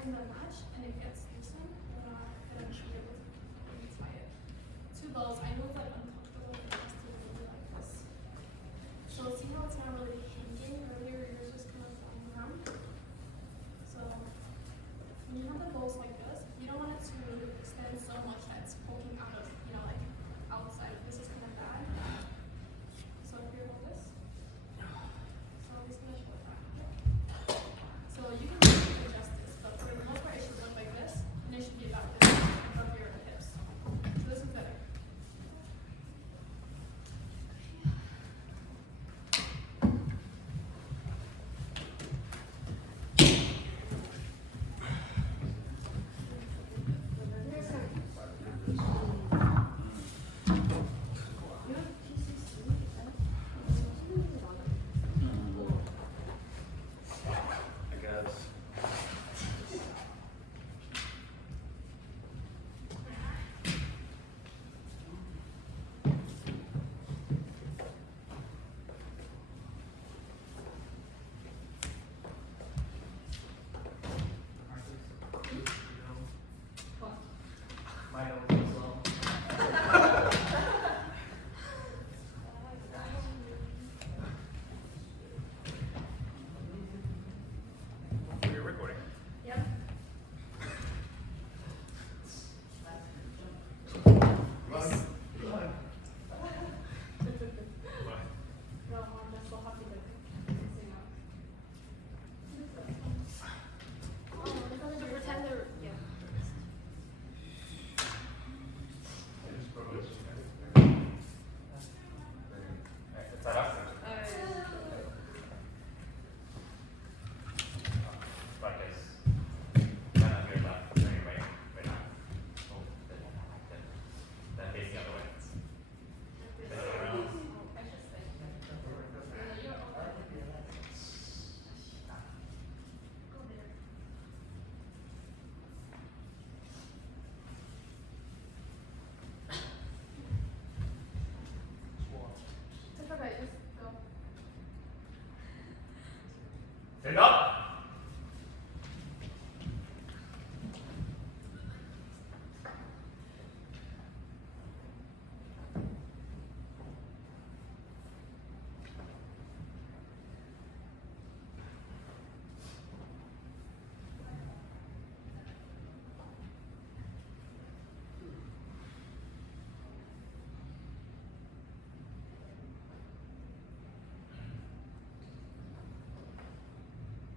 tighten the latch and it gets loosened, then I should be able to tie it. To those, I know it's like uncomfortable for us to really like this. So see how it's not really hinging earlier, yours was kind of flying around. So when you have the bolts like this, you don't want it to extend so much that it's poking out of, like outside. This is kind of bad. So if you hold this, so I'm just gonna show it back. So you can adjust this, but for the most part, it should look like this, and it should be about this above your hips. So this is better. I guess. My nose as well. You're recording. Yep. No, I'm just so happy that sing out. To pretend they're, yeah. It's at us. Like this. No, you're left. No, you're right now. Oh, then face the other way. Face it around. It's okay, just go. Stand up.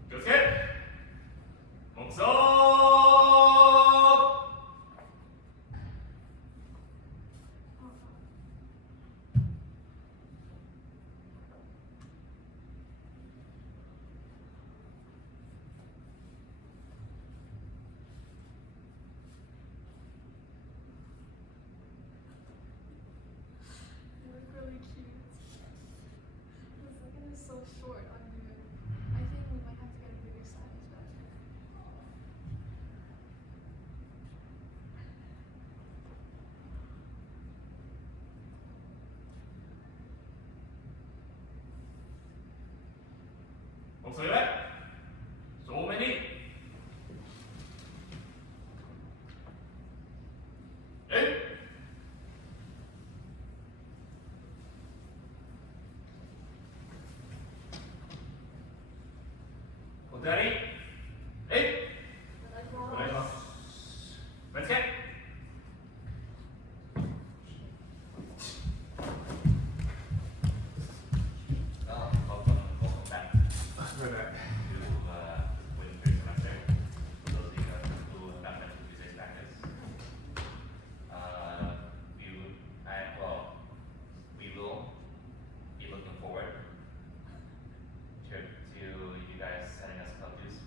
Good skip. 목소. You look really cute. The second is so short on you. I think we might have to get a bigger size, but 목소리 왜? So many. 예? 고다리. 예? 오네가시마스. 렛츠 겟. Welcome back to winter semester. For those of you who have not been to physics practice, we will be looking forward to you guys sending us club juice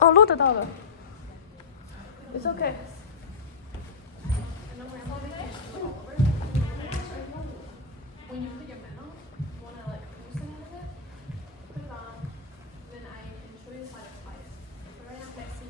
哦，录得到的。It's okay. When you put your mantle, you want to like loosen it a bit, put it on, then I can show you how to apply it. So right now, I see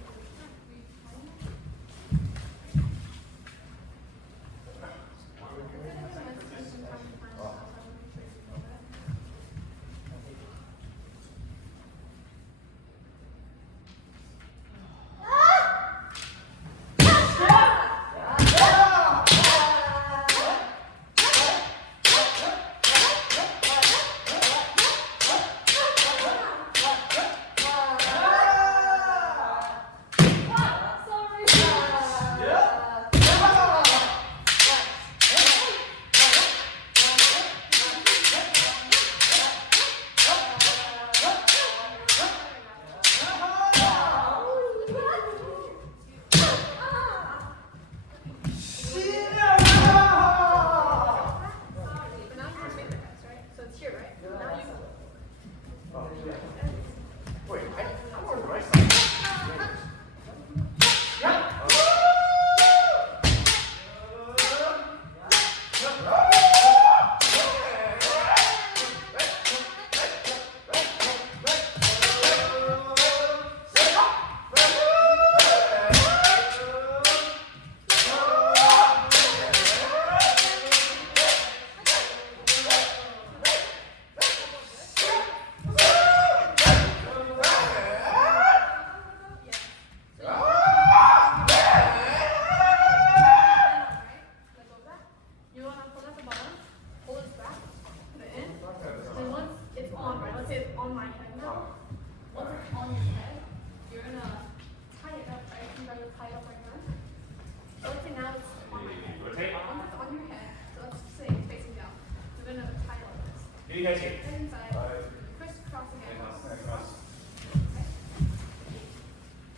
crisscross again. Okay.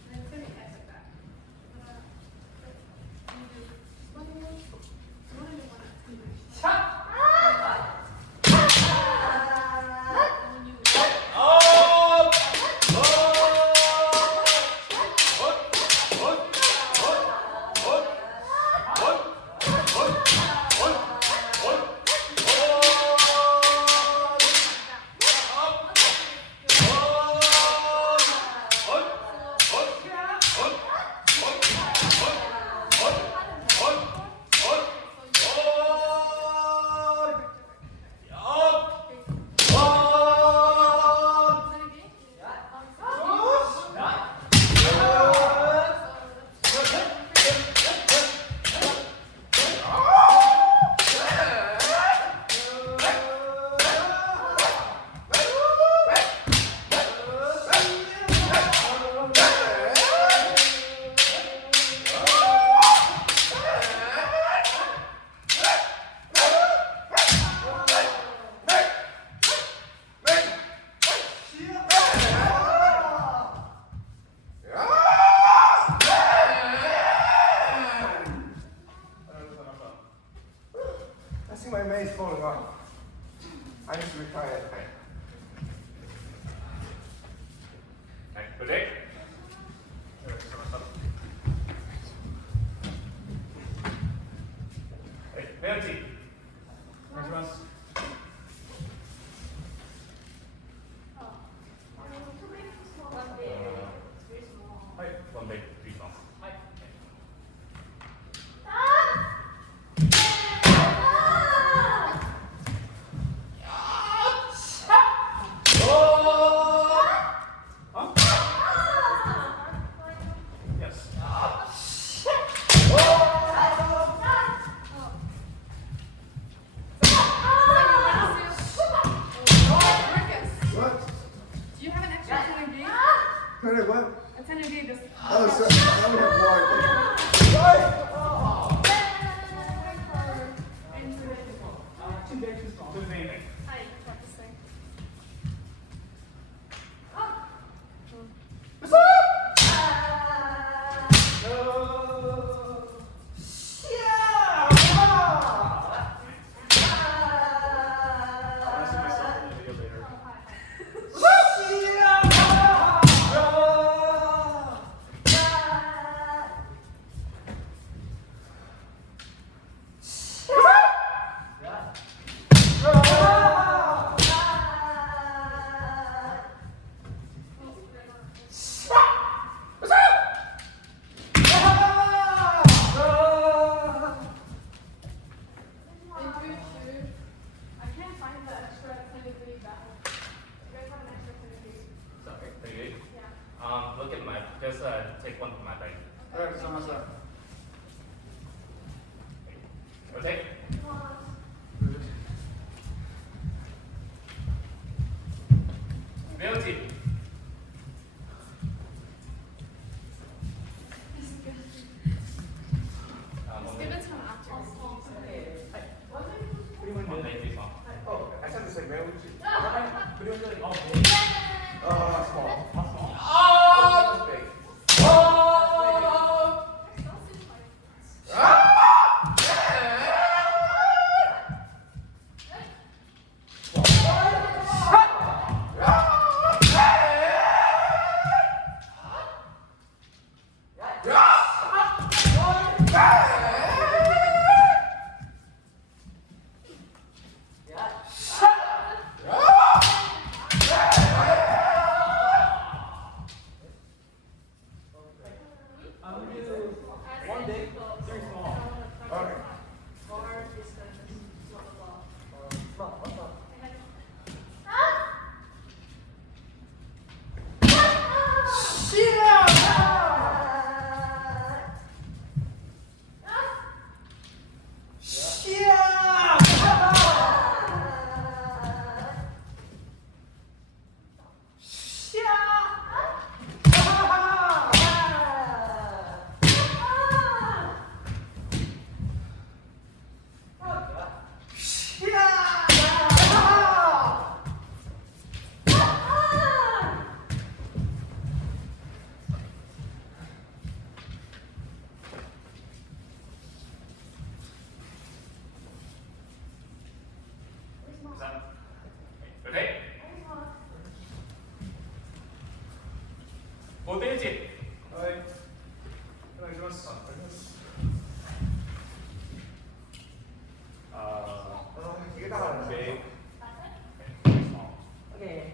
And then it's gonna be heads like that. I'm gonna do one of those. I wanna do one at a time. And when you I think my mane is falling off. I need to retire it. Okay, protect. Hey, penalty. Next one. Hey, one big, three small. Hey. Yes. 로텍. 매운팀. Just give it to an actress. Oh, I said the same man. 어, Small. 아! Big. One day, three small. Okay. 자, 로텍. 모델집. Alright. 오네가시마스. 이게 다 나왔네. 네. 오케이.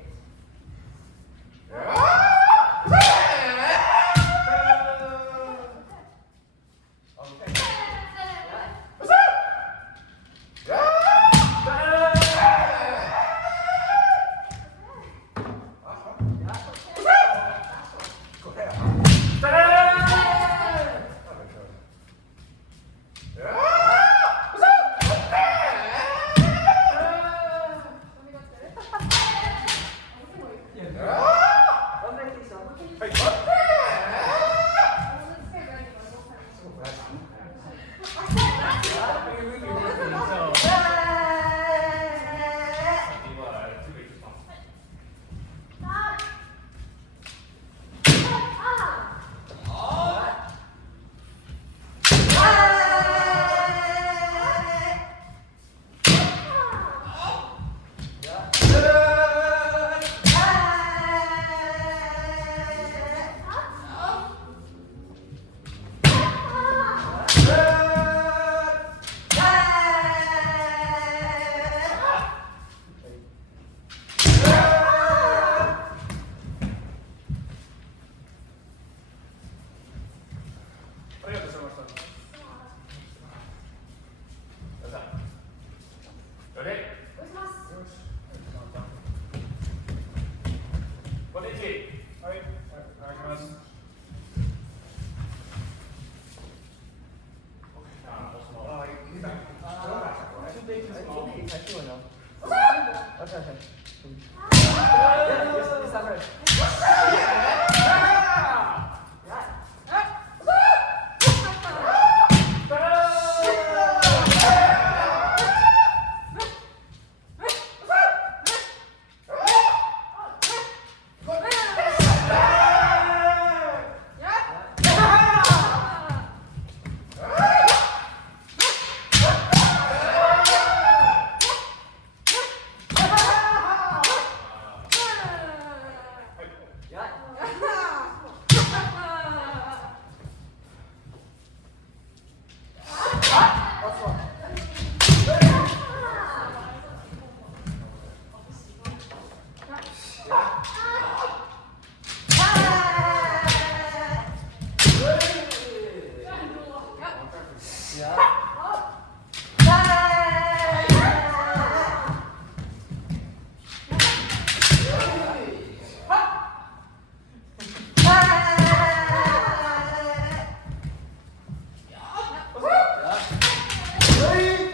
잘 찍어요. 오케이. Yes, yes, Ready?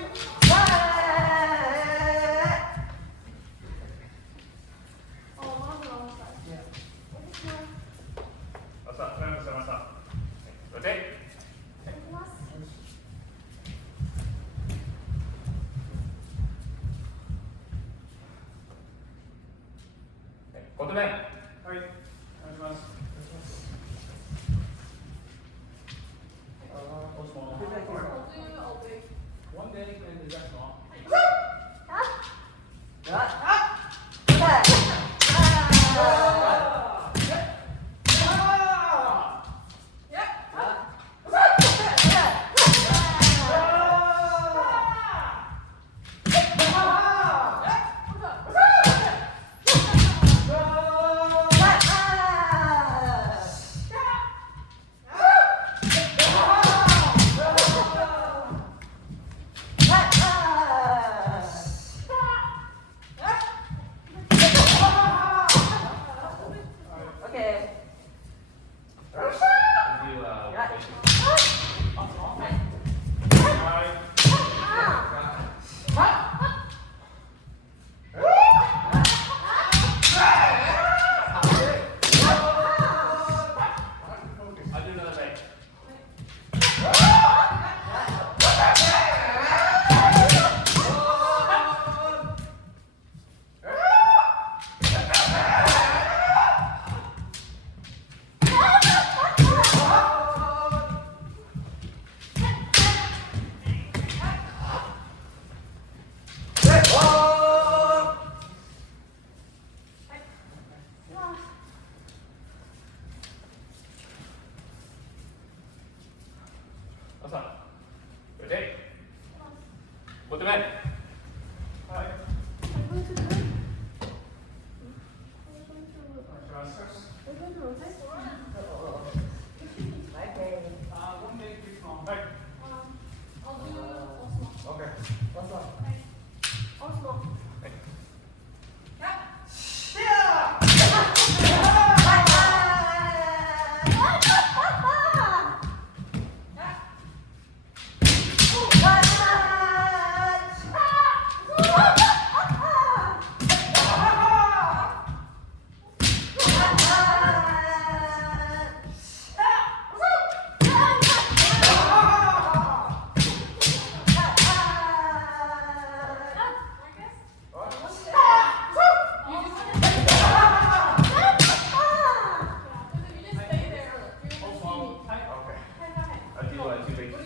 보드맨. はい、お願いします。Go small. I'll do all big. One day and is that small? Okay. We'll do I'll do another leg. Awesome. Rotate. 보드맨. はい、 I'm going to do it. お願いします。 We're going to rotate. Okay. One day, three small. はい。 I'll do all small. Okay. What's up? All small. Go small. はい。 Okay. I'll do two big small.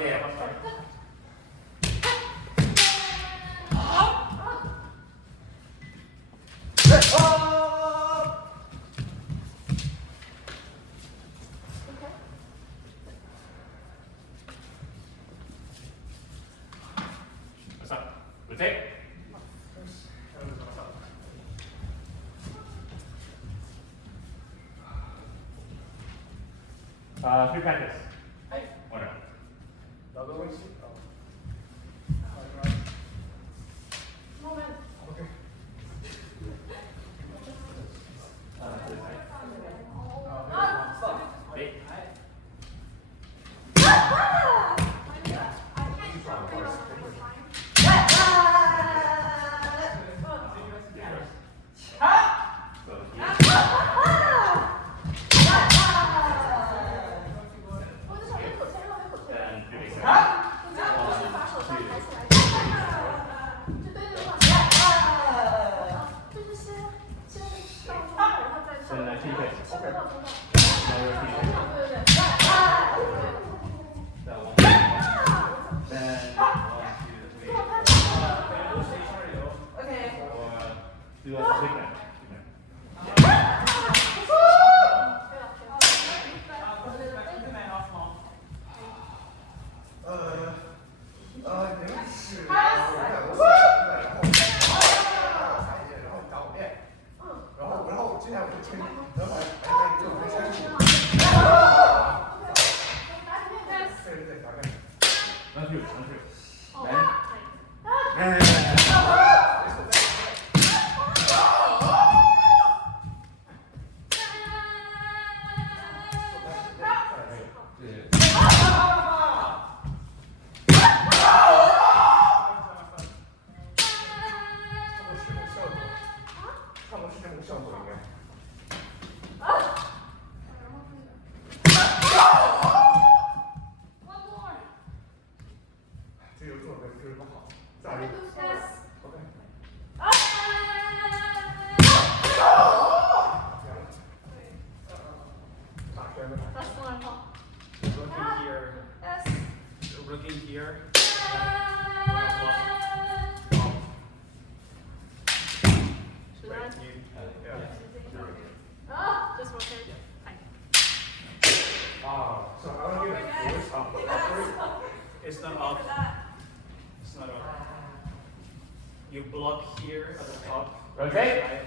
Yeah, I'm sorry. What's up? Rotate. Three practice. One round. Another one? Moment. Okay. To the side. Ah! Big. So here. Then three big steps. Then two big. Okay. Now you're three big. So one, then one, two, three, Okay. four, do a big man. 上回应该。 One more. 这个做的不是不好，再来一个。 Yes. OK。 打圈子。 That's one. Looking here. Yes. Looking here. Should I? Yeah. Just rotate it. So I don't get it. It's up. It's not up. It's not up. You block here at the top. Rotate. Right?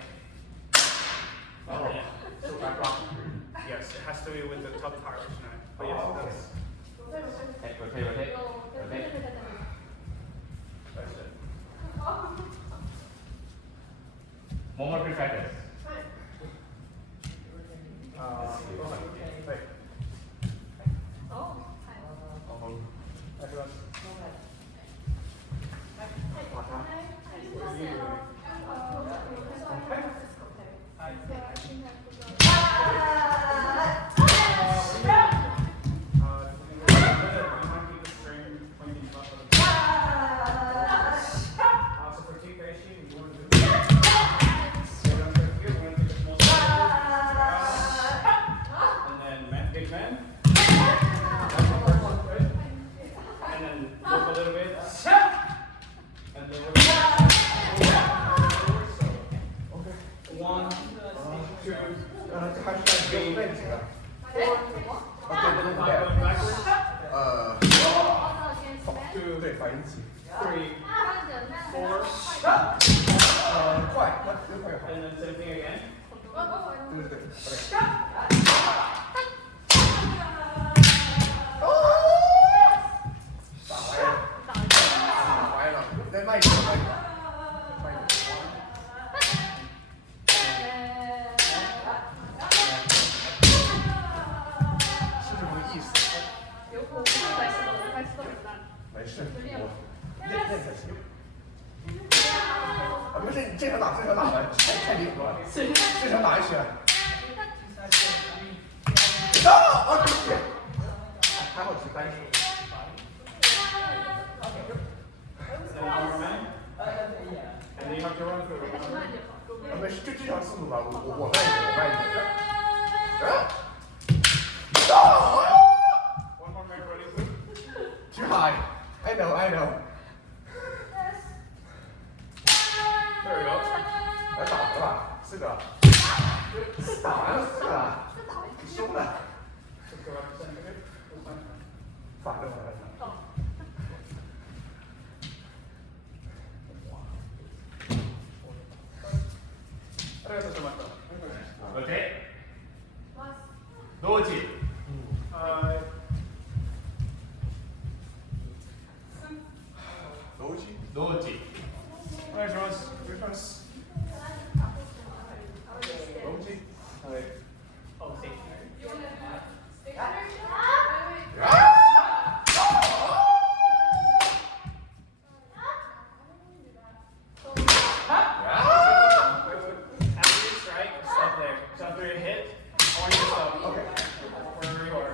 Oh. Yeah. So I block here. Yes, it has to be with the top part of the knife. But yes, Oh, okay. that's Okay, rotate, rotate. Rotate. that's it. One more free practice. Wait. Oh. Everyone's- One, two,还是在右边几个。 going backwards. 对，反应器。 Three, four, 快，那更快好。 and then same thing again. 对对对。打歪了，打歪了，再慢一点，慢一点，慢一点。是这么个意思。没事，我练才行。啊，不是，你这场打这场打的太离谱了，这场打一拳。啊！对不起，还好只单手。 Then arm man. And then you have to run through. 啊，没事，就这条速度吧，我慢一点，我慢一点。One more man running through. Too high. I know, I know. There we go. 来打了吧，4个。打完了4个，你凶了。 Just go up to center here. That's fine. 反了。 Adesso sono matto. Rotate. 노지. 노지? 노지. Nice runs. Good runs. 노지? Oh, safety. After you strike, stop there. So after you hit, I want you to stop. Okay. Wherever you are.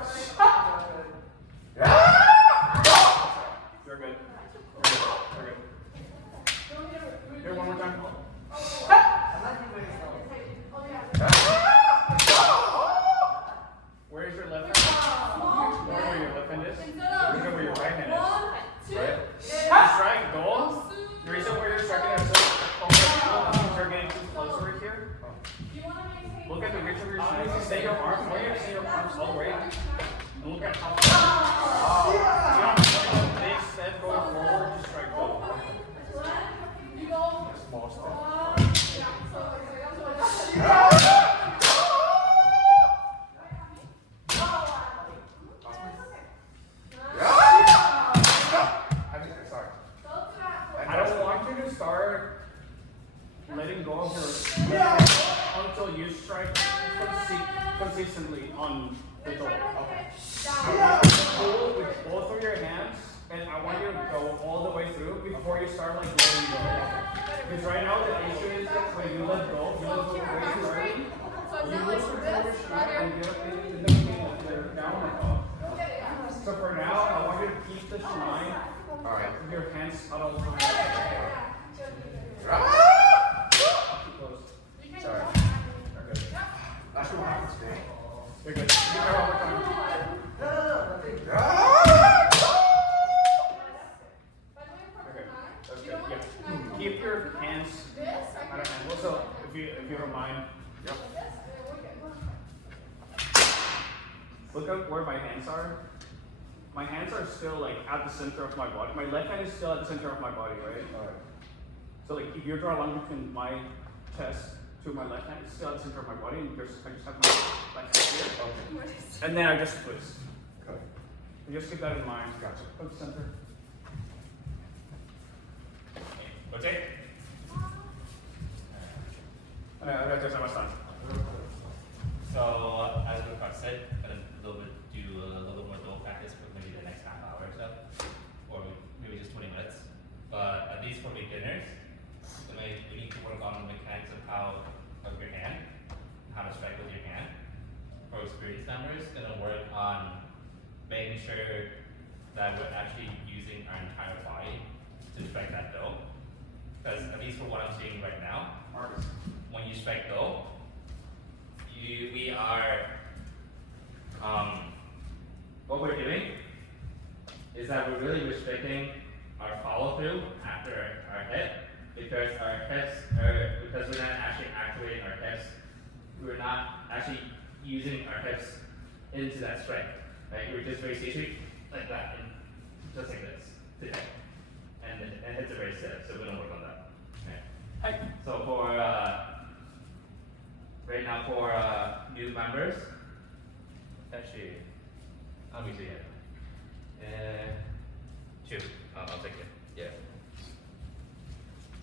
You're good. You're good. Here, one more time. Where is your left hand? Where your left hand is? Look at where your right hand is. Right? Strike, goal. The reason where you're striking is so you're getting too close right here. Look at the reach of your shoes. Stay your arms. I want you to stay your arms all the way. And look at how far. You don't have to take a big step going forward. Just strike goal. Small step. Sorry. I don't want you to start letting go of your left hand until you strike consistently on the door. Pull with both of your hands And I want you to go all the way through before you start like letting go. Because right now the issue is that when you let go, you let go way too early. You lose control of your strength and you end up being down and up. So for now, I want you to keep the shine. Alright. With your hands at all times. Too close. Sorry. Okay. That's what happens to me. You're good. Be careful all the time. Okay. That's good. Yeah. Keep your hands at an angle. So if you don't mind. Yep. Look at where my hands are. My hands are still like at the center of my body. My left hand is still at the center of my body, right? Alright. So like if you draw a line between my chest to my left hand, it's still at the center of my body, and I just have my left hand here. Okay. And then I just twist. Okay. And just keep that in mind. Gotcha. Put the center. Rotate. That's just how much time. So as requested, I'm gonna do a little bit more double practice for maybe the next half hour or so, or maybe just 20 minutes. But at least for beginners, we need to work on the mechanics of your hand, how to strike with your hand. For experienced members, gonna work on making sure that we're actually using our entire body to strike that dough. Because at least for what I'm seeing right now, Marcus. when you strike dough, we are, what we're doing is that we're really restricting our follow through after our hit, because our hips because we're not actually activating our hips, we're not actually using our hips into that strike, right? We're just very stationary like that, and just like this, to hit. And hips are very stiff, so we're gonna work on that. Okay. So for, right now for new members, actually, I'll be seeing it. Two, I'll take it, yeah.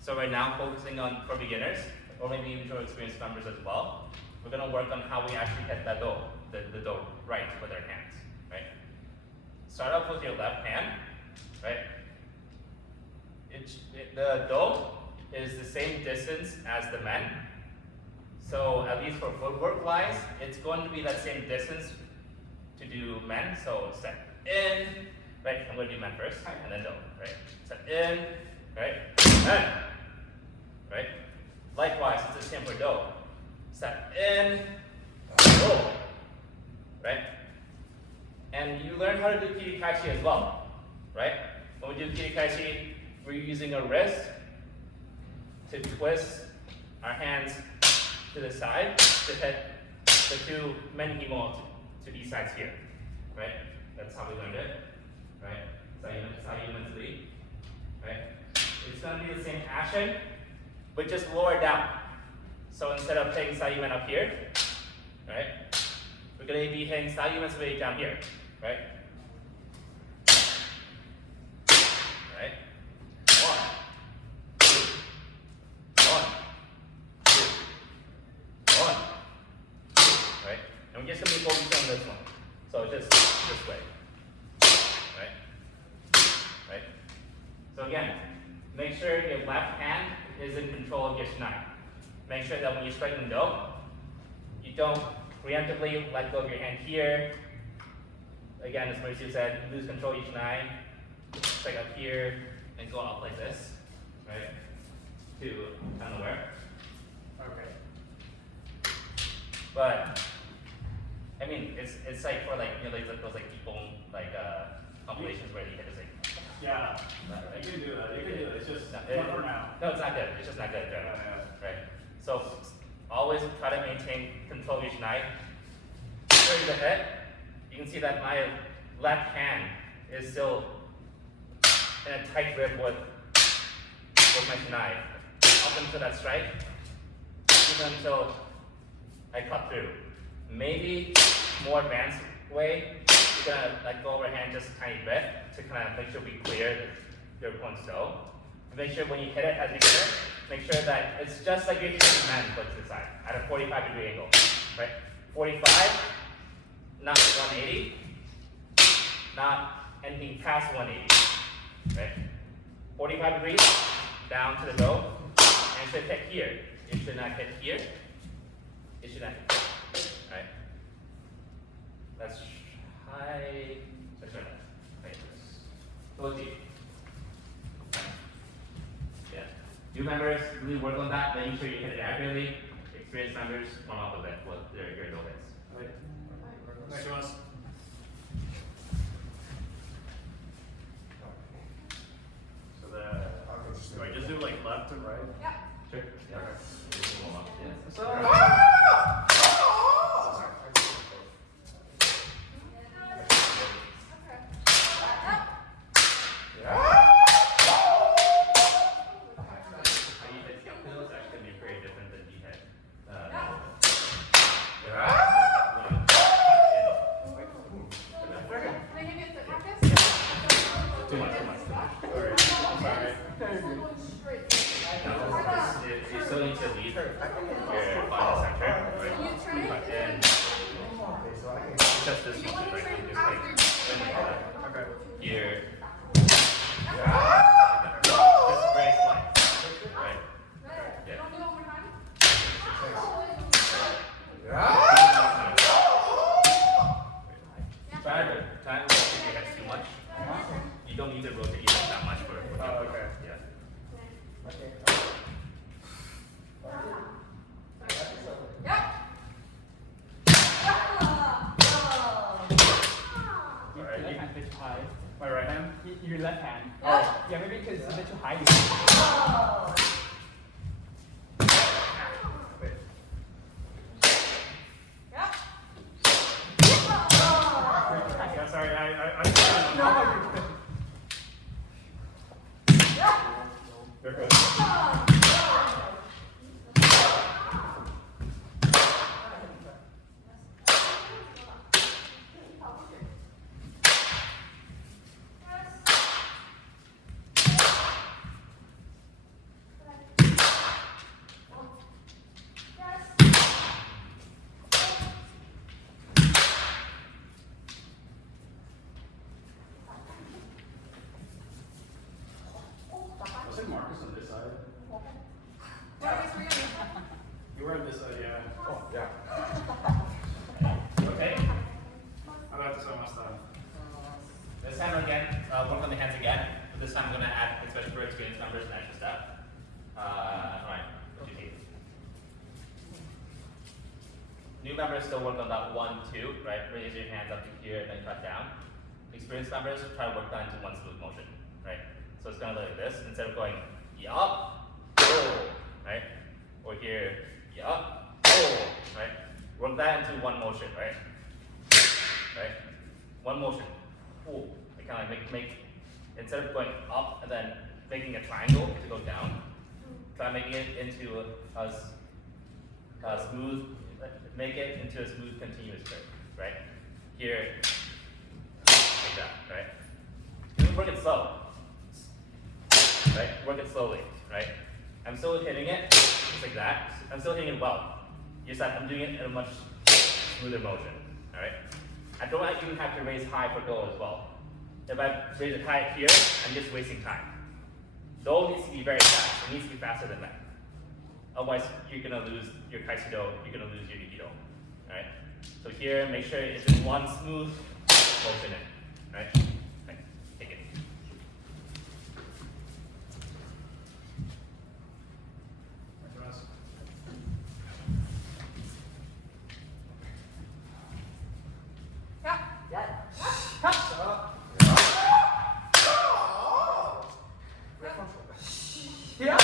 So right now, focusing on for beginners, or maybe even for experienced members as well, we're gonna work on how we actually hit that dough, the dough right with our hands, right? Start off with your left hand, right? The dough is the same distance as the men. So at least for footwork wise, it's going to be that same distance to do men. So step in, right? I'm going to do men first, and then dough, right? Step in, right? Men, right? Likewise, it's the same for dough. Step in, dough, right? And you learn how to do kirikachi as well, right? When we do kirikachi, we're using a wrist to twist our hands to the side to hit the two men himo to these sides here, right? That's how we learned it, right? Sayumen, right? It's gonna be the same action, but just lower down. So instead of hitting sayumen up here, right? We're gonna be hitting sayumen way down here, right? Right? 1, 2, 1, 2, 1, 2, right? And we're just gonna be focused on this one. So just this way, right? Right? So again, make sure your left hand is in control of your shinai. Make sure that when you're striking dough, you don't preemptively let go of your hand here. Again, as Mauricio said, you lose control of your shinai, strike up here, and go up like this, right? To unaware. Okay. But I mean, it's like for like like those like Ippon compilations where you hit this like. Yeah, Right? you can do that. You can do that. It's just No, not for now. No, it's not good. It's just not good in general, Yeah. right? So always try to maintain control of your shinai. During the hit, you can see that my left hand is still in a tight grip with my shinai up until that strike, even until I cut through. Maybe more advanced way, you're gonna let go of your hand just a tiny bit to kind of make sure we clear your opponent's dough. And make sure when you hit it as a beginner, make sure that it's just like you're hitting men foot to the side at a 45-degree angle, right? 45, not 180, not anything past 180. right? 45 degrees down to the go, and it should hit here. It should not hit here. It should not hit here, right? Let's try. Let's try that. Okay, go deep. Yeah. New members really work on that, making sure you hit it accurately. Experienced members come off of it with their no hits. Right. Next one. So the, do I just do like left and right? Sure. Yeah. Yeah. So, How you hit scale is actually going to be very different than you hit. Too much. Sorry. You still need to leave your body center, right? And just this motion, right? Just like Okay. here. Just very slight. Right? Yeah. Bad time if you hit too much. You don't need to rotate your head that much for Oh, okay. yeah. your left hand's a bit too high. My right hand? Your left hand. Oh. Yeah, maybe because it's a bit too high. Wait. Yeah, sorry, You're good. Wasn't Marcus on this side? You were on this side, yeah. Oh, yeah. Okay. I'm about to say my style. This time again, work on the hands again. But this time I'm going to add, especially for experienced members, an extra step. Alright, what do you think? New members still work on that 1, 2, right? Raise your hands up to here and then cut down. Experienced members try to work that into one smooth motion, right? So it's going to look like this. Instead of going yup, oh, right? Or here, yup, oh, right? Work that into one motion, right? Right? One motion. Oh, I kind of make instead of going up and then making a triangle to go down, try making it into a smooth, make it into a smooth continuous curve, right? Here, like that, right? You work it slow, right? Work it slowly, right? I'm still hitting it, just like that. I'm still hitting it well. Just that I'm doing it in a much smoother motion, all right? I don't even have to raise high for go as well. If I raise it high here, I'm just wasting time. Do needs to be very fast. It needs to be faster than that. Otherwise, you're gonna lose your kaisido, you're gonna lose your nigido. Alright? So here, make sure it's in one smooth motion in. Right? Okay, take it. Yeah.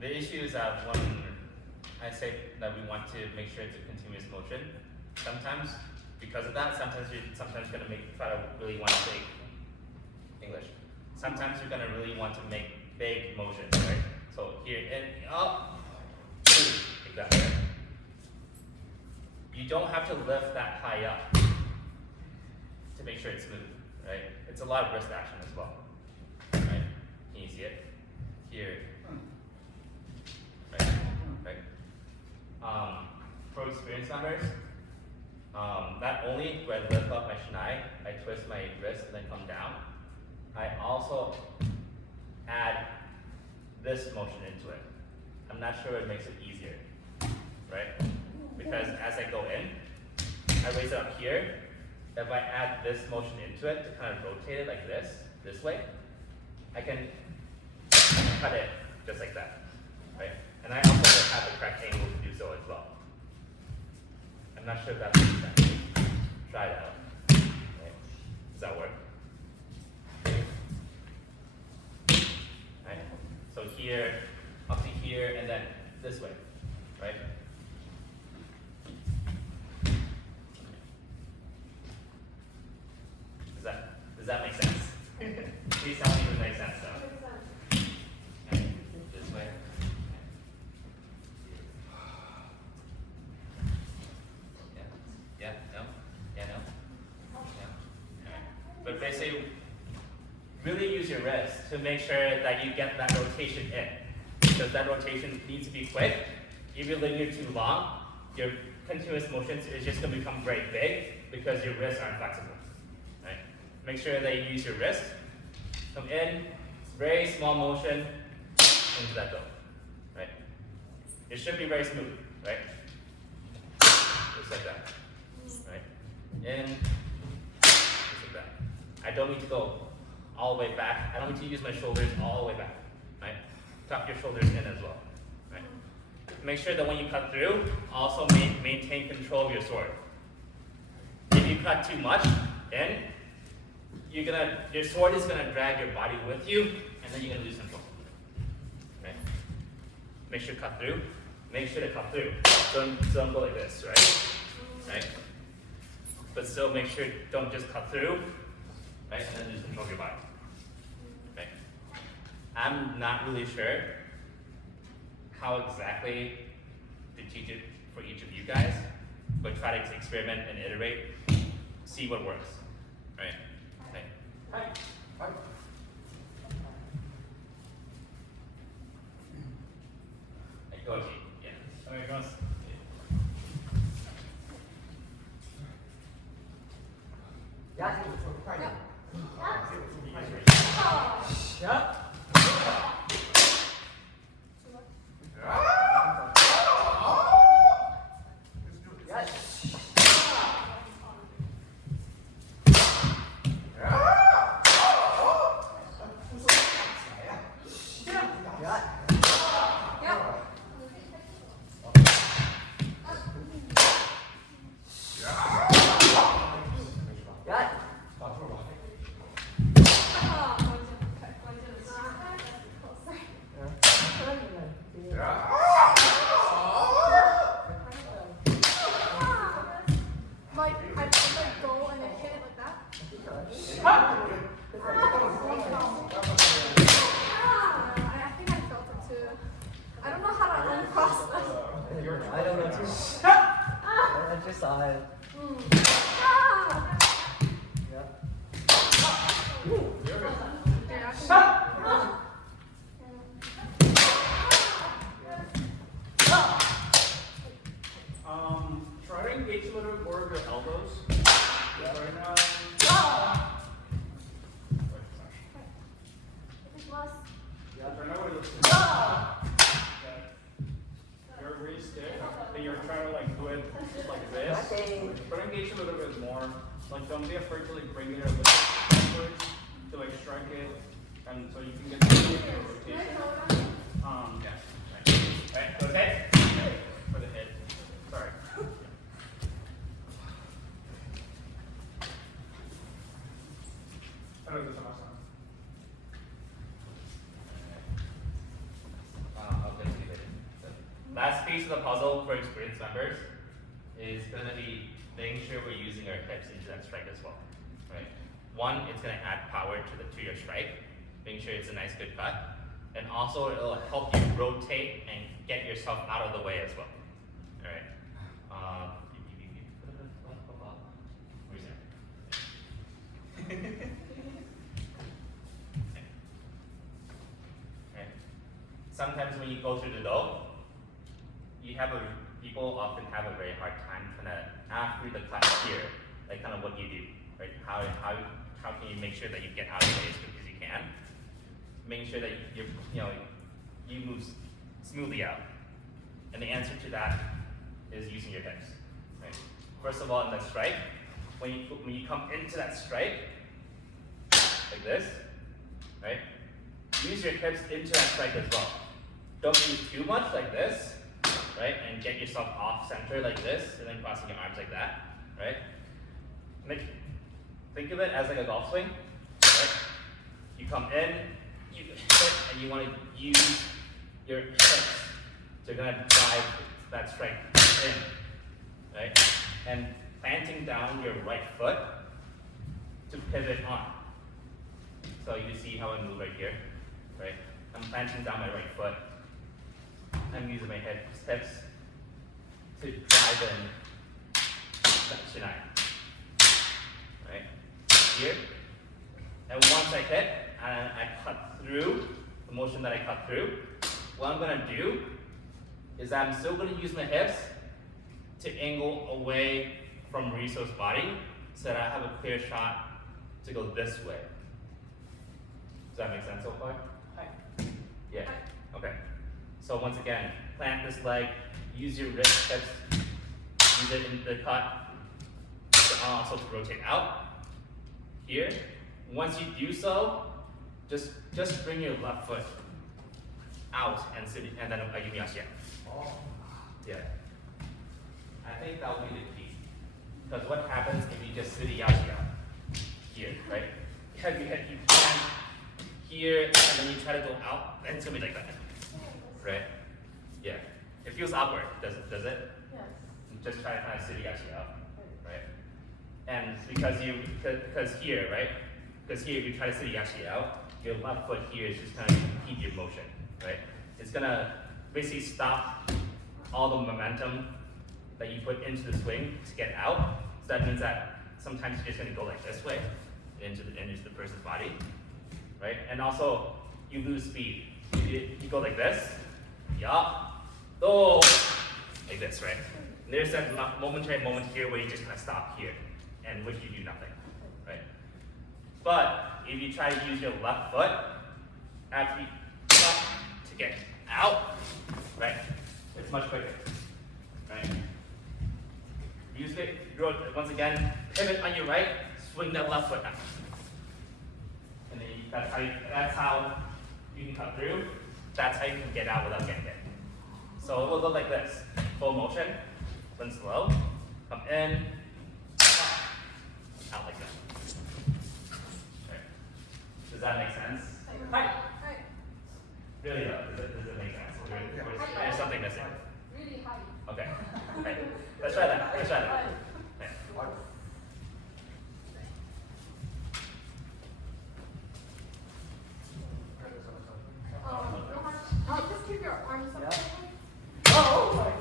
The issue is that when I say that we want to make sure it's a continuous motion, sometimes because of that, sometimes you're gonna try to really want to make English. Sometimes you're gonna really want to make big motions, right? So here and up, like that. Right? You don't have to lift that high up to make sure it's smooth, right? It's a lot of wrist action as well, right? Can you see it? Here, right? For experienced members, not only do I lift up my shinai, I twist my wrist and then come down, I also add this motion into it. I'm not sure it makes it easier, right? Because as I go in, I raise it up here. If I add this motion into it to kind of rotate it like this way, I can cut it just like that, right? And I also have the correct angle to do so as well. I'm not sure if that makes sense. Try it out. Right? Does that work? Right? So here, up to here, and then this way, right? Does that make sense? Please tell me if it makes sense though. Okay. This way. Yeah, no? Yeah, no? Yeah. Alright. But basically, really use your wrist to make sure that you get that rotation in. Because that rotation needs to be quick. If you're leaving it too long, your continuous motions is just going to become very big because your wrists aren't flexible. Right? Make sure that you use your wrist. Come in, very small motion, into that go. Right? It should be very smooth, right? Just like that. Right? In, just like that. I don't need to go all the way back. I don't need to use my shoulders all the way back. Right? Tuck your shoulders in as well. Right? Make sure that when you cut through, also maintain control of your sword. If you cut too much in, your sword is gonna drag your body with you, and then you're gonna lose control. Right? Make sure to cut through. Make sure to cut through. Don't go like this, right? Right? But still make sure don't just cut through, right? And then lose control of your body. Right? I'm not really sure how exactly to teach it for each of you guys, but try to experiment and iterate, see what works. Right? Okay. Hi. Hi. Hey, Koji. Yeah. Okay, goes. Shut. Like, I put my goal and then hit it like that. I think I felt it too. I don't know how to uncross this. I don't know too. I just saw it. Yep. Try to engage a little bit more of your elbows. Yeah. Right now. Right now we're looking. You're really stiff, and you're trying to like do it like this. Try to engage a little bit more. Like don't be afraid to like bring it a little bit backwards to like strike it, and so you can get the rotation. Yeah. Right. Okay. For the head. Sorry. I know this is awesome. Okay. piece of the puzzle for experienced members is gonna be making sure we're using our hips into that strike as well, right? One, it's gonna add power to your strike, making sure it's a nice good cut, and also it'll help you rotate and get yourself out of the way as well. All right. Right. Sometimes when you go through the dough, people often have a very hard time kind of after the cut here, like kind of what you do, right? How can you make sure that you get out of the way as quick as you can? Making sure that you move smoothly out. And the answer to that is using your hips. Right? First of all, in the strike, when you come into that strike, like this, right? Use your hips into that strike as well. Don't use too much like this, right? And get yourself off center like this, and then crossing your arms like that, right? Think of it as like a golf swing, right? You come in, you hit, and you want to use your hips to kind of drive that strike in, right? And planting down your right foot to pivot on. So you see how I move right here, right? I'm planting down my right foot. I'm using my hips to drive in that shinai, right? Here. And once I hit and I cut through, the motion that I cut through, what I'm gonna do is I'm still gonna use my hips to angle away from Riso's body so that I have a clear shot to go this way. Does that make sense so far? Yeah, okay. So once again, plant this leg, use your wrist hips, use it in the cut, also to rotate out. Here, once you do so, just bring your left foot out and then ayumiyashi. Yeah. I think that will be the key. Because what happens if you just yashi out here, right? You plan here and then you try to go out, and it's gonna be like that. Right? Yeah. It feels awkward, does it? Yes. Just try to kind of yashi out. Right? And because here, right? Because here if you try to yashi out, your left foot here is just kind of impede your motion, right? It's gonna basically stop all the momentum that you put into the swing to get out. So that means that sometimes you're just gonna go like this way into the person's body, right? And also you lose speed. You go like this, like this, right? And there's that momentary moment here where you just kind of stop here, and which you do nothing, right? But if you try to use your left foot after you stop to get out, right? It's much quicker, right? Use it, once again, pivot on your right, swing that left foot out. And then that's how you can cut through. That's how you can get out without getting hit. So it will look like this. Full motion, then slow, come in, out like that. Okay. Does that make sense? Hi. Really though, does it make sense? There's something missing. Really high. Okay. Right. Let's try that. Okay. Just keep your arms up. Yeah. Oh!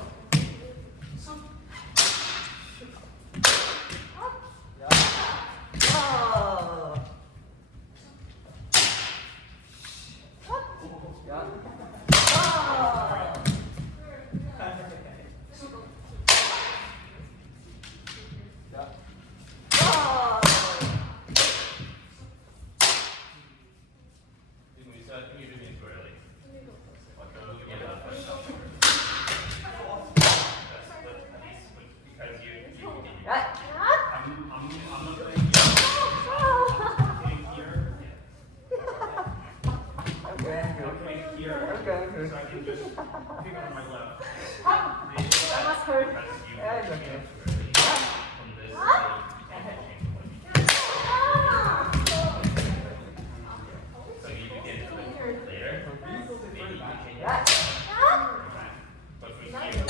So I can just pick up my left. That must hurt. Yeah, it's okay. So you begin later. Maybe you can change Yeah. but from here,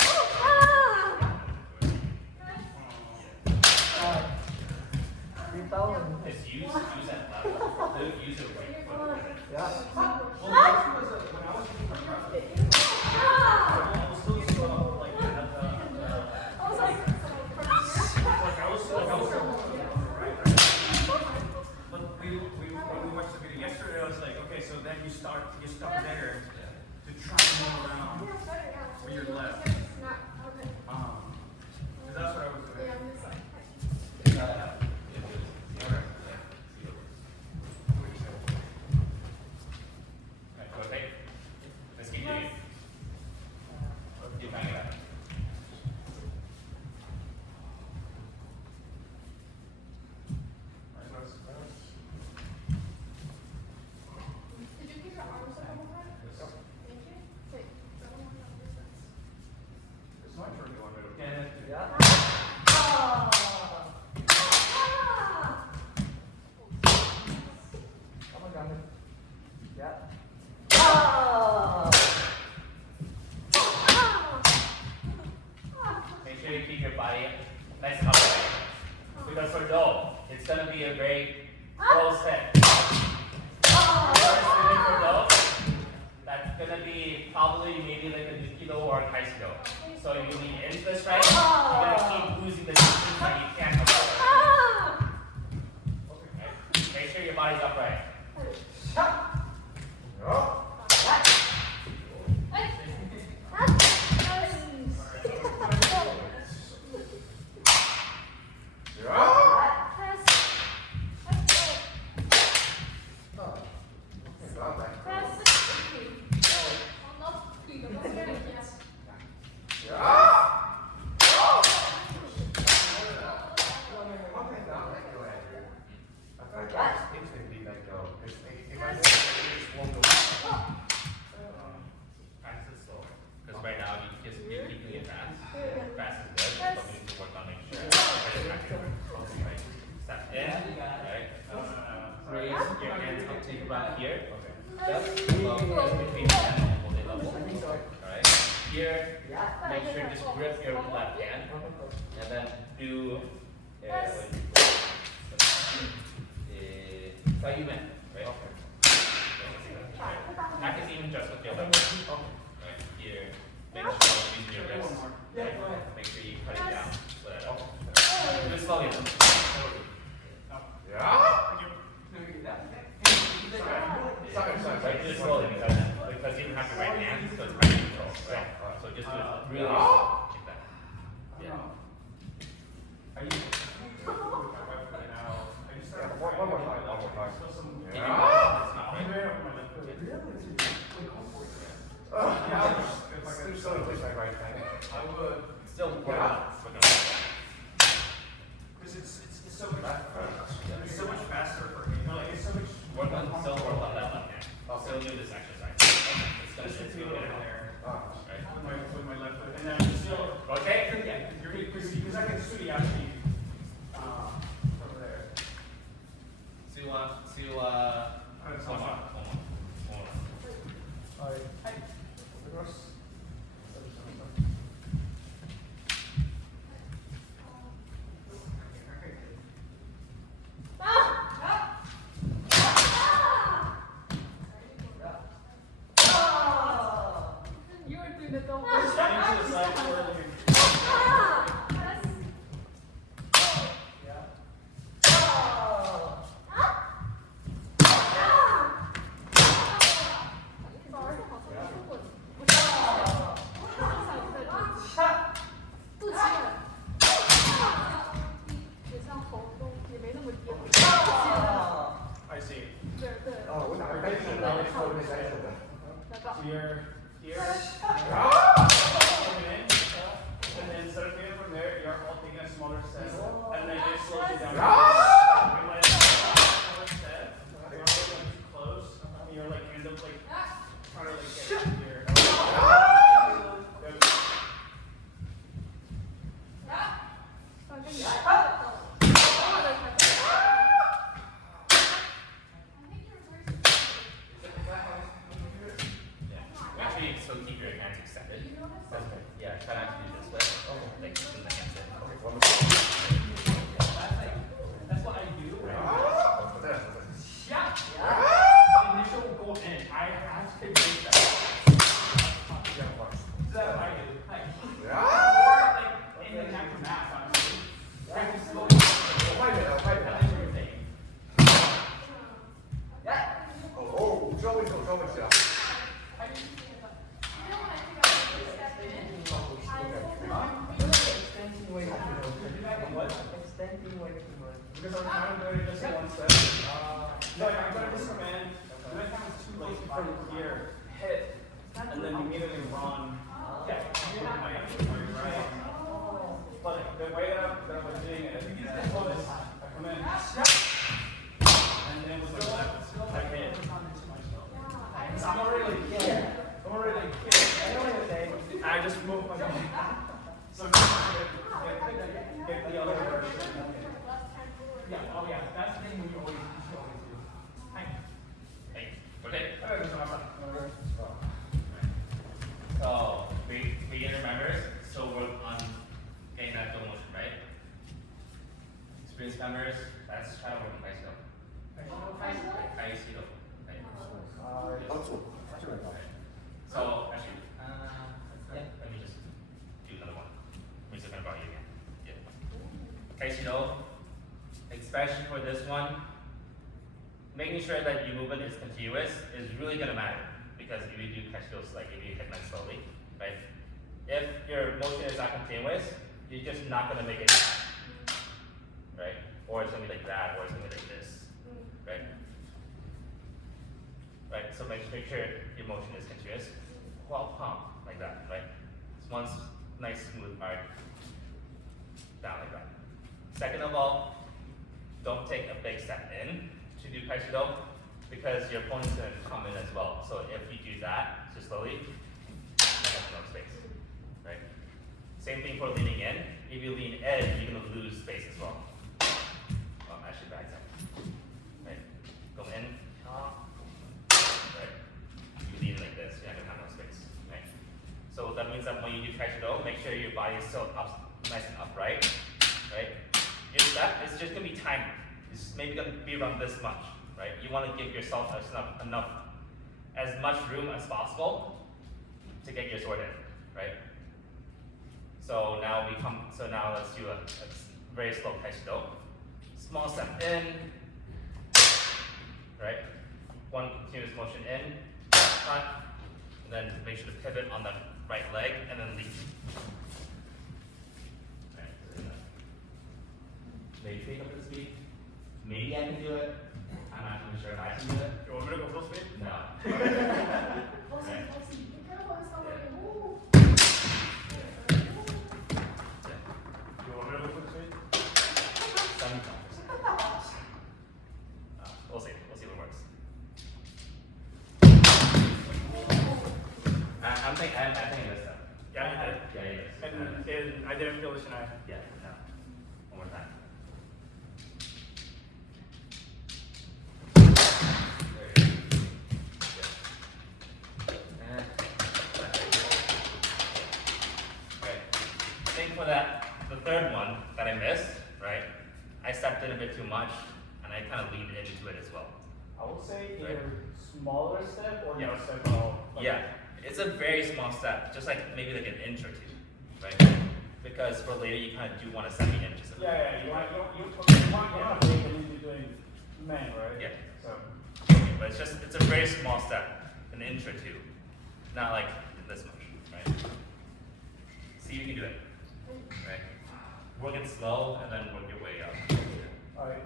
For your left. Okay. Because that's what I was doing. Yeah, I'm just like. Rotate. Let's keep doing it. Keep banging it up. Did you keep your arms up one more time? Thank you. Wait, that one more time. It's my turn. You want me to? Yeah. Oh my god. Yeah. Make sure you keep your body nice and upright. Because for Do, it's going to be a very close hit. First moving for Do, that's going to be probably maybe like a Nikido or a Kaisudo. So you lean into the strike, you're going to keep losing the distance and you can't avoid it. Okay. Make sure your body's upright. Practice it slow. Because right now you just keep keeping it fast. Fast is good, but we need to work on making sure it's accurate. Right. Step in, right? Raise your hands up to about here. Step low, just between the hand and hold it level. Alright. Here, make sure just grip your left hand. And then do Sayumen, right? Practice even just with your left hand. Right here. Make sure you're using your wrist. Right? Make sure you cut it down. So that do it slowly. Right, just slowly because you don't have your right hand, so it's hard to control, right? So just do it really slow, like that. Yeah. Are you? One more time. Keep your balance, not right. There's so much my right hand. I would. Still work on it. Because it's so much. It's so much faster for me. Like it's so much. Still work on that left hand. Still do this exercise. It's gonna Just it's feel gonna it get it there. right? With my left foot, and then I'm still. Rotate. Yeah, because I can see actually. Over there. Hold on. You were doing the double. Standing to the side, twirling. I see. So you're here. Coming in. And then instead of getting from there, you're all taking a smaller step. And then it slows you down. And when it's a smaller step, you're not too close. And you're like end up like trying to like get here. Make sure you still keep your hands extended. Yeah, try not to do this way. Like keeping the hands in. That's what I do. Initial goal in. I have to make that. That's what I do. Or like in the aftermath, honestly. Practice slowly. That's what you're saying. Oh, Joey, Joey, You know when I think I was step in, hit, and then immediately run. Yeah, you have my right. But the way that I was doing it, I pull this, I come in, and then with my left, I hit. So I'm already like, yeah. I'm already like, yeah. I know what you're saying. I just move my body. So get the other direction. Yeah, oh yeah, that's the thing we should always do. Hey, okay. Okay. So beginner members, so work on getting that full motion, right? Experienced members, that's try to work on bicycle. Bicycle. So actually, let me just do another one. Let me just about you again. Yeah. Bicycle, especially for this one, making sure that your movement is continuous is really gonna matter. Because if you do catch those, like if you hit them slowly, right? If your motion is not continuous, you're just not gonna make it happen, right? Or it's gonna be like that, or it's gonna be like this, right? Right, so make sure your motion is continuous. Well, pump, like that, right? It's one nice smooth arc, down like that. Second of all, don't take a big step in to do Kaishido, because your opponent's going to come in as well. So if you do that, just slowly, you have no space, right? Same thing for leaning in. If you lean in, you're going to lose space as well. Actually, back up. Right? Go in, right? You lean like this, you're not going to have no space, right? So that means that when you do Kaishido, make sure your body is still up, nice and upright, right? Your step is just going to be tiny. It's maybe going to be around this much. Right? You want to give yourself as much room as possible to get your sword in, right? So now let's do a very slow Kaishido. Small step in, right? One continuous motion in, front, and then make sure to pivot on the right leg and then leap. Right? Maybe pick up the speed. Maybe I can do it. I'm not even sure if I can do it. You want me to go full speed? No. Okay. You want me to go full speed? We'll see. We'll see what works. I'm thinking this time. Yeah, you did. Yeah, you did. And I didn't feel this tonight. Yeah, no. One more time. For that, the third one that I missed, right? I stepped in a bit too much, and I kind of leaned into it as well. I would say Right. either smaller step or no Yeah. step at all. Yeah, it's a very small step, just like maybe like an inch or two, right? Because for later you kind of do want to semi inches. Yeah, you want to make it into doing men, right? Yeah. So. But it's a very small step, an inch or two, not like this much, right? See if you can do it. Right. Work it slow and then work your way up. Alright.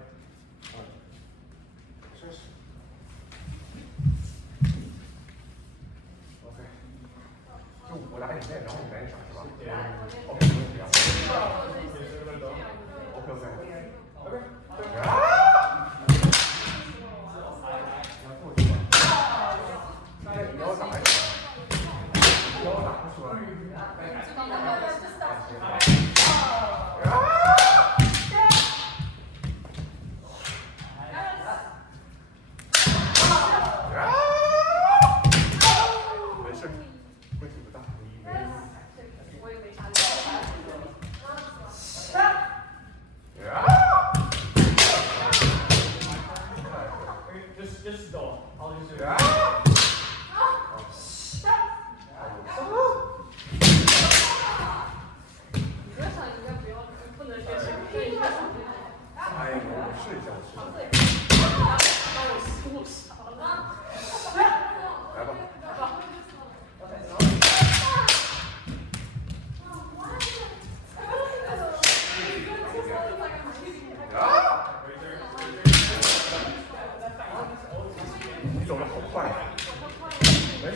OK，就我来你这，然后你来一场是吧 Yeah. ？OK，没问题啊。OK。你要打一场，你要打不出来。没事，问题不大。Just go. I'll just do it.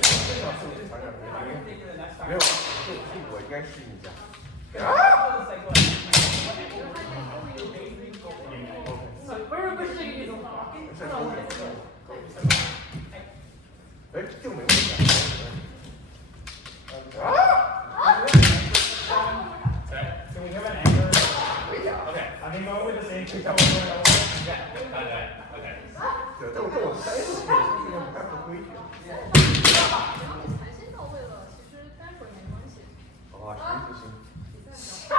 非常受这场奖 I'm gonna take for the next time. 没有，是我应该试一下。 It's like what? We're pushing you. 哎，就没问题。啊！ Can we have an anchor? 可以啊。 Okay. I think going with the same 可以 kick 讲 over and over. Yeah. Okay. Okay. 对，但我3次是不太不规矩。然后你弹性到位了，其实待会儿没关系。哦，行不行？比赛比较快。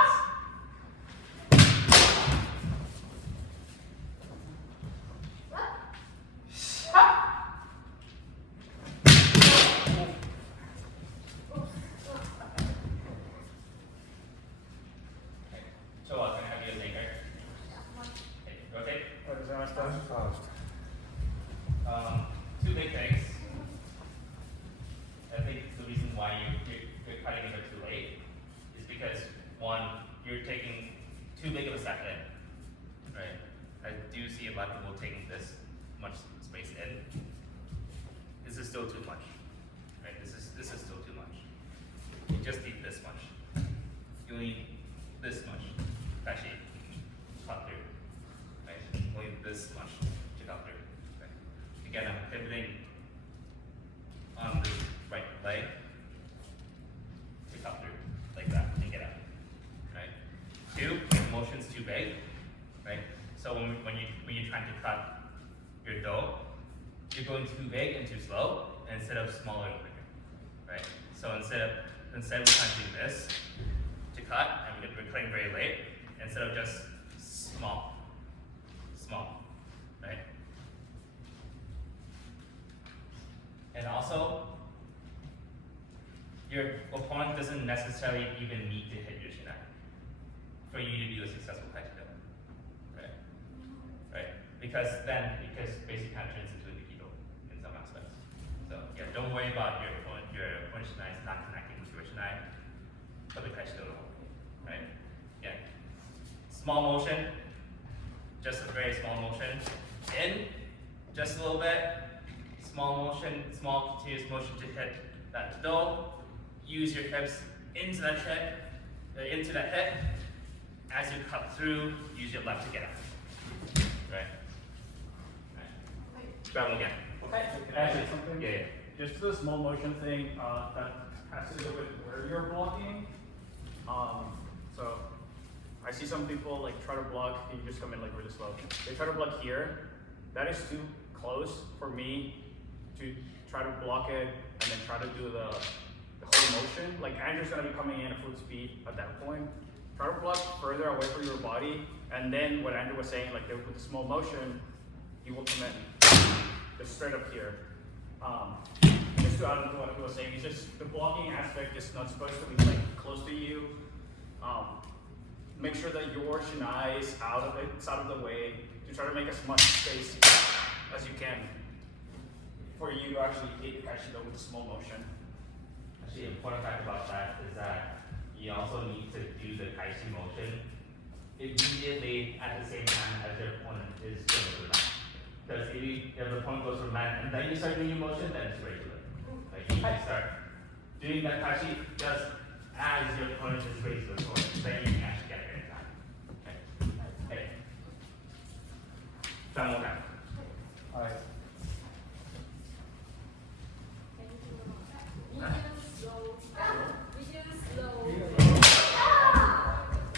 Joel, can I have you as anchor? Okay, rotate. What is that? Two big things. I think the reason why you're cutting it too late is because one, you're taking too big of a step in, right? I do see a lot of people taking this much space in. This is still too much, right? This is still too much. You just need this much. You need this much. Actually, cut through, right? Only this much to cut through. Right? Again, I'm pivoting on the right leg to cut through like that and get out. Right? Two, the motion's too big. Right? So when you're trying to cut your dough, you're going too big and too slow instead of smaller and quicker. Right? So instead we're trying to do this to cut, and we're cutting very late, instead of just small, right? And also, your opponent doesn't necessarily even need to hit your shinai for you to do a successful Taichido, right? Right? Because basically kind of turns into a Nikido in some aspects. So yeah, don't worry about your opponent's shinai is not connecting with your shinai for the Taichido, right? Yeah. Small motion, just a very small motion. In, just a little bit. Small motion, small continuous motion to hit that dough. Use your hips into that hip. As you cut through, use your left to get out. Right? Right. Grab them again. Okay. Can I say something? Yeah. Just to the small motion thing, that has to do with where you're blocking. So I see some people like try to block, and you just come in like really slow. They try to block here. That is too close for me to try to block it and then try to do the whole motion. Like Andrew's gonna be coming in at full speed at that point. Try to block further away from your body, and then what Andrew was saying, like with the small motion, he will come in just straight up here. Just to add on to what he was saying, it's just the blocking aspect is not supposed to be like close to you. Make sure that your shinai is out of the way to try to make as much space as you can for you to actually hit Kaishido with a small motion. Actually, an important fact about that is that you also need to do the Kaishi motion immediately at the same time as your opponent is going to the mat. Because if the opponent goes for mat and then you start doing your motion, then it's way too late. Like you can start doing that Kaishi just as your opponent is ready to the court, then you can actually get there in time. Okay. Hey. Try one more time. Alright.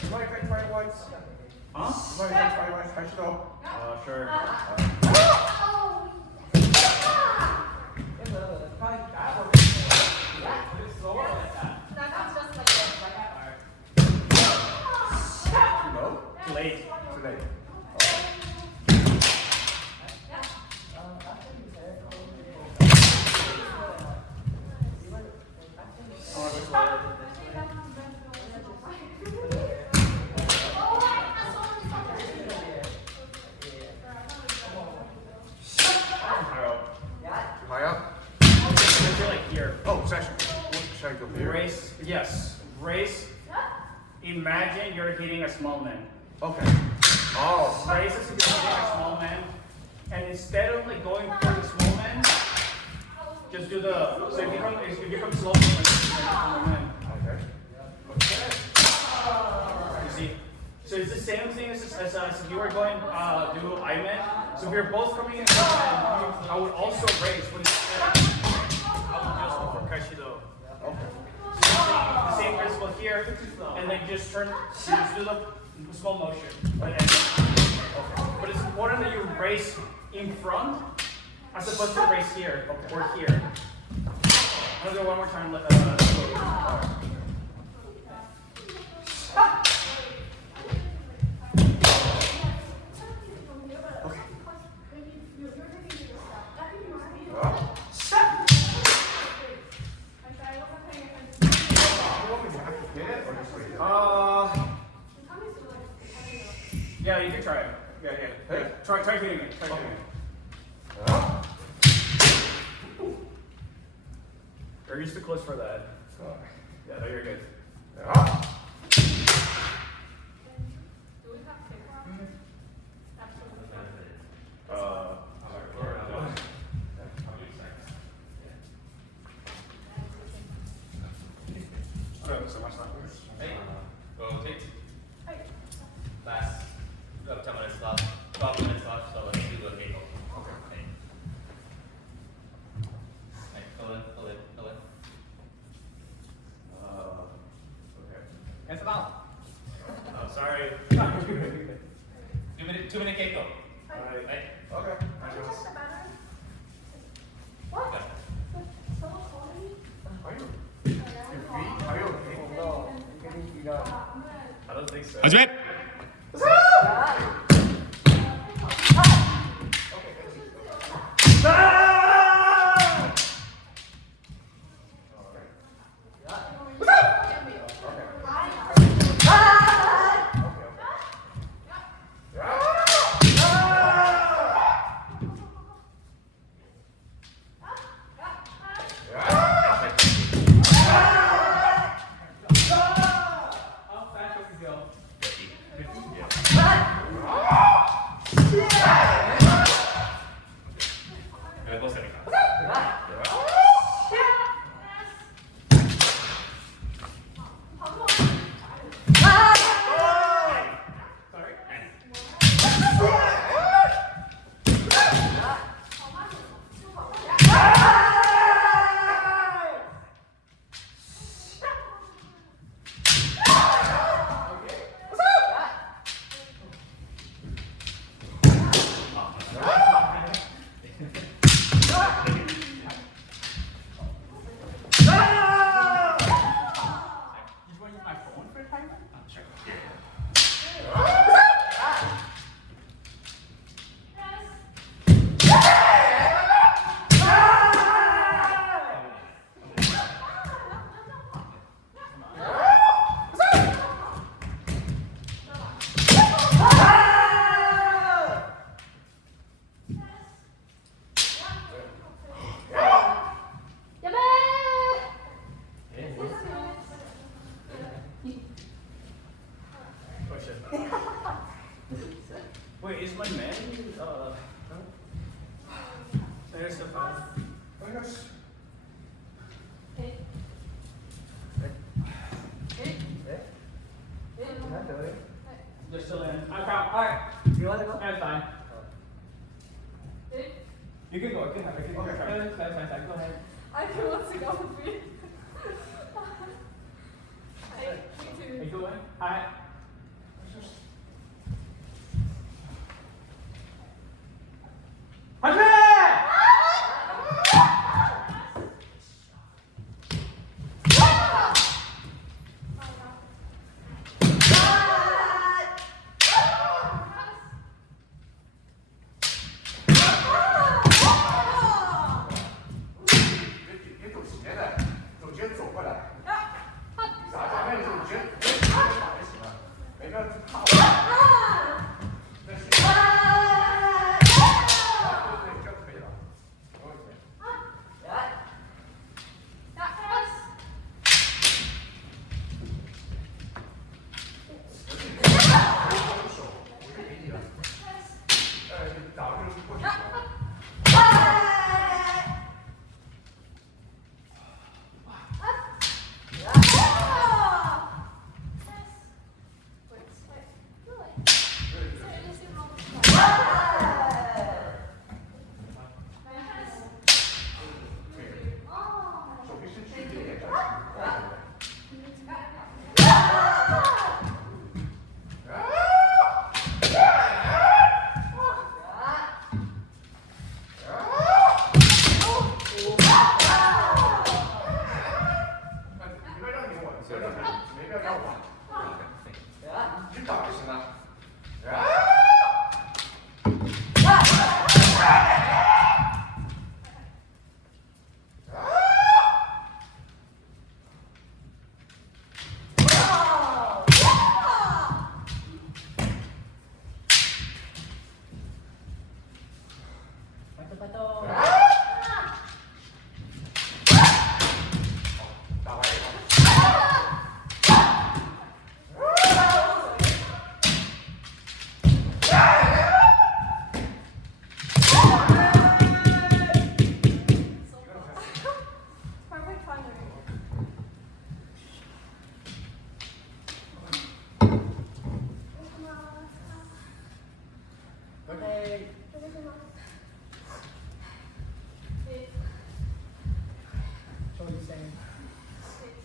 You mind if I try it once? Huh? You mind if I try it once? Kaishido? Sure. No? Too late. Too late. Higher up. Too high up? You're like here. Oh, session. Should I go here? Race. Yes. Race. Imagine you're hitting a small man. Okay. Oh. Race as if you're hitting a small man. And instead of like going for the small man, just do the, so if you come slow from in. Okay. Okay. You see? So it's the same thing as if you were going do Iman. So if you're both coming in, I would also raise when it's I would just go for Kashido. Okay. The same principle here, and then just turn, just do the small motion. But it's important that you race in front as opposed to race here or here. I'm gonna do one more time. Yeah, you can try it. Yeah. Hey? Try hitting it. Try hitting it. You're used too close for that. Yeah, no, you're good. So much time. Hey, rotate. Last, we have 10 minutes left, 12 minutes left, so let's do a gate. Okay. Hey, fill in. Okay. It's about. Oh, sorry. 2 minute gate go. Alright. Hey, Okay. What? go. Someone called me? Are you? Your feet? Are you okay? No, you're getting beat up. I don't think so. Azmet! How fast can we go?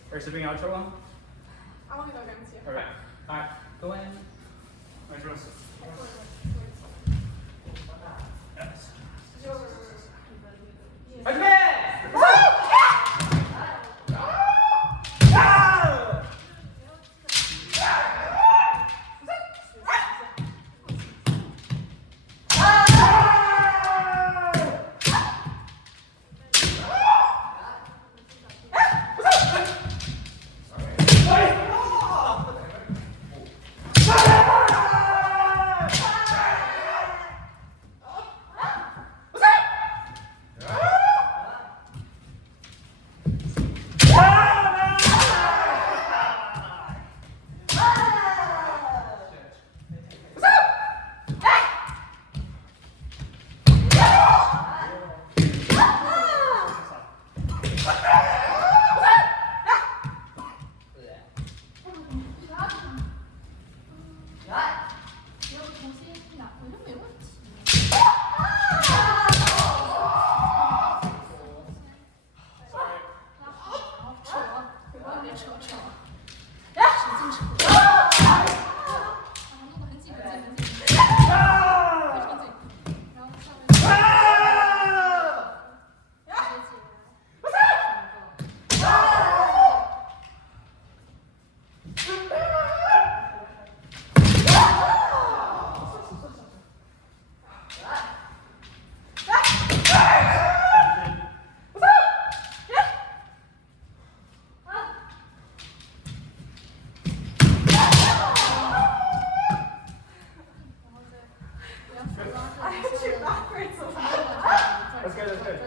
Are you sipping outro one? I want to go again too. Okay. Alright, go in. Which one's? That's good, that's good.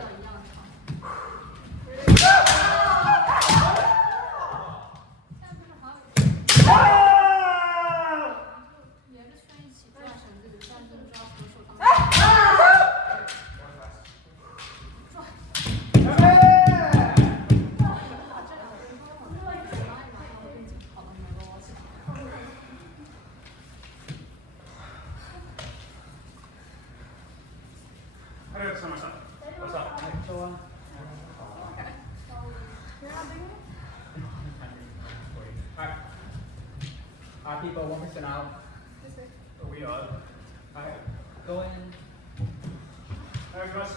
What's up? Alright. People, 1% out. We are. Alright. Go in. Alright, guys.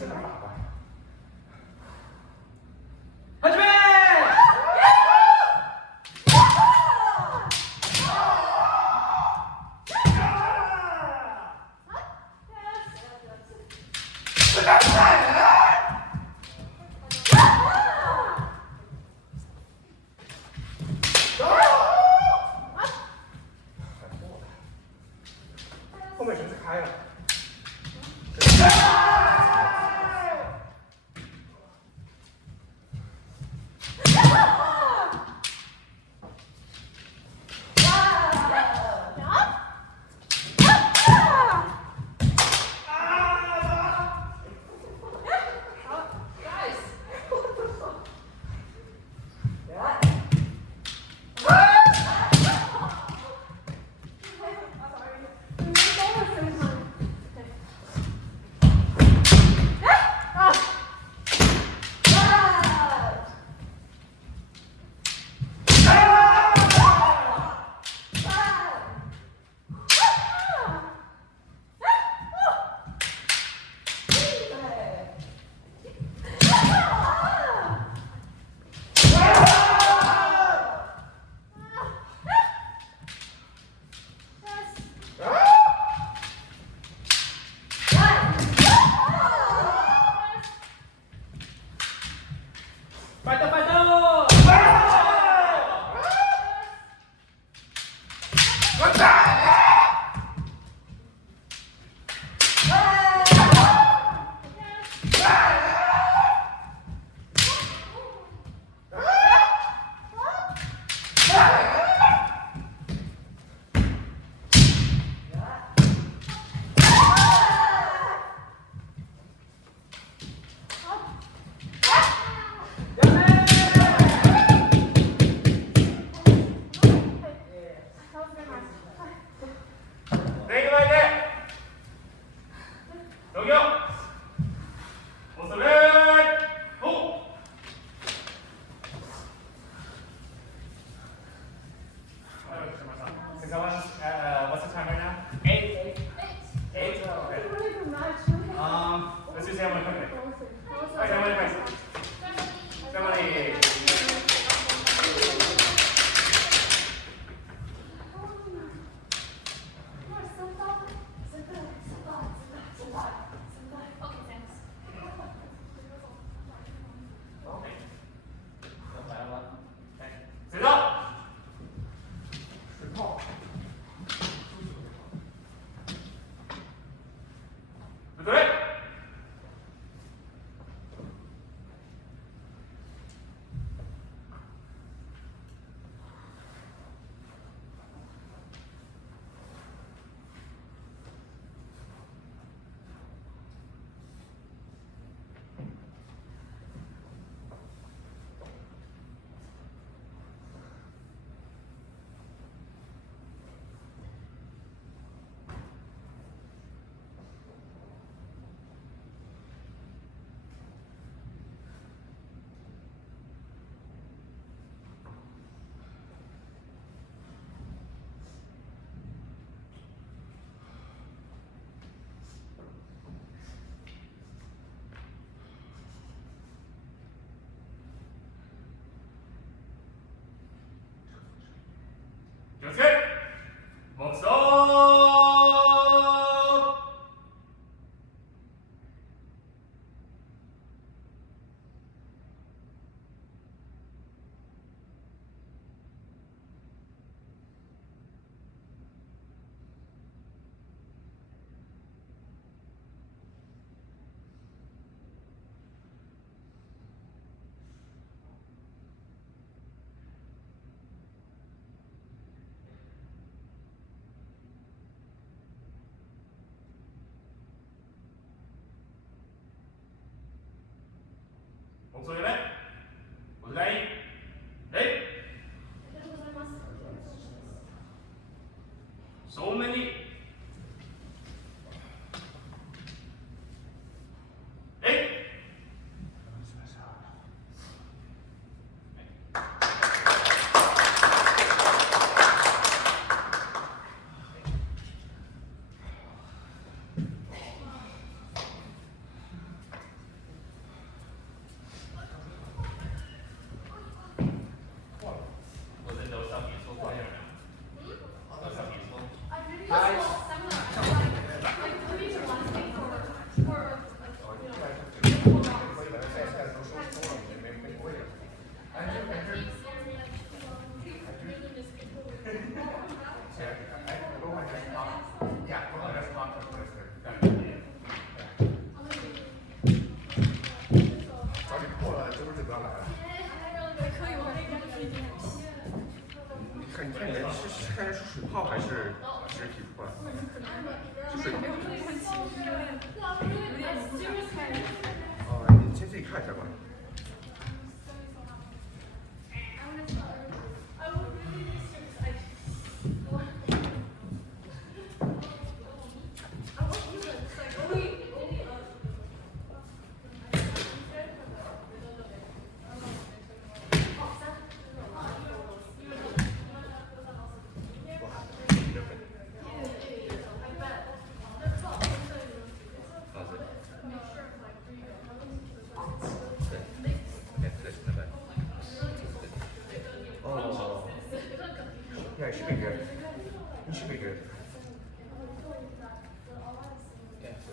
真的打吧。始め。后面绳子开了。What's the time right now? 8? 8? Okay. Let's do ceremony quickly. Ceremony quickly. Ceremony. Sit up. 不对。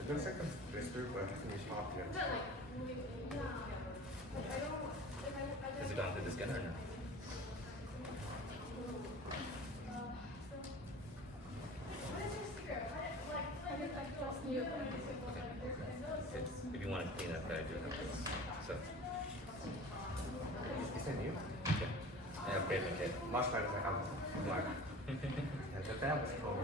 looks like a blister, but it hasn't reached top yet. Is it onto the skin or no? If you want to clean up, I do have this. So, Is that new? yeah. I have faith in it. Much better than I have. Black. Yeah, that was cool.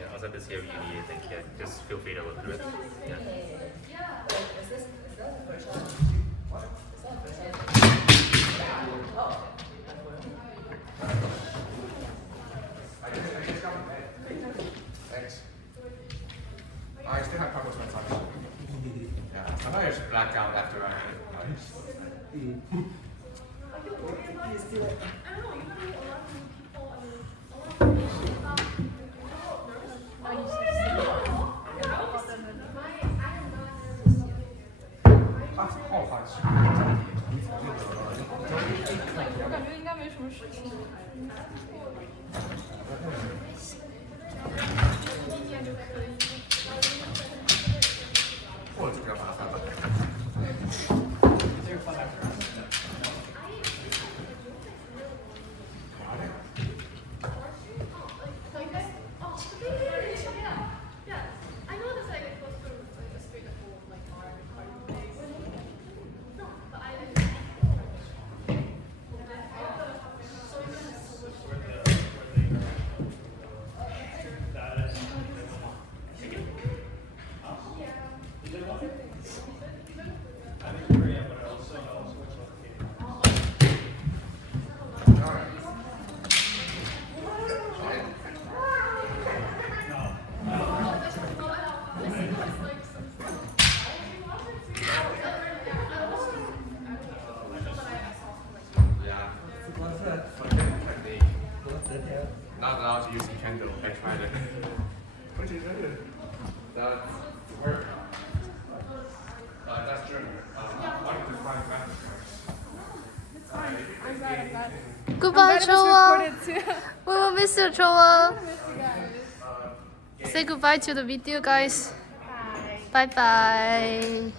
Yeah, also this here uni, I think, yeah, just feel free to look through it. Yeah. Thanks. I still have purple sweats on. Yeah, sometimes I just black out after I not allowed to use a candle. I tried it. What did you do? That's work. That's German. Why don't you find that? Goodbye, Choa. We will miss you, Choa. Say goodbye to the video, guys. Bye bye.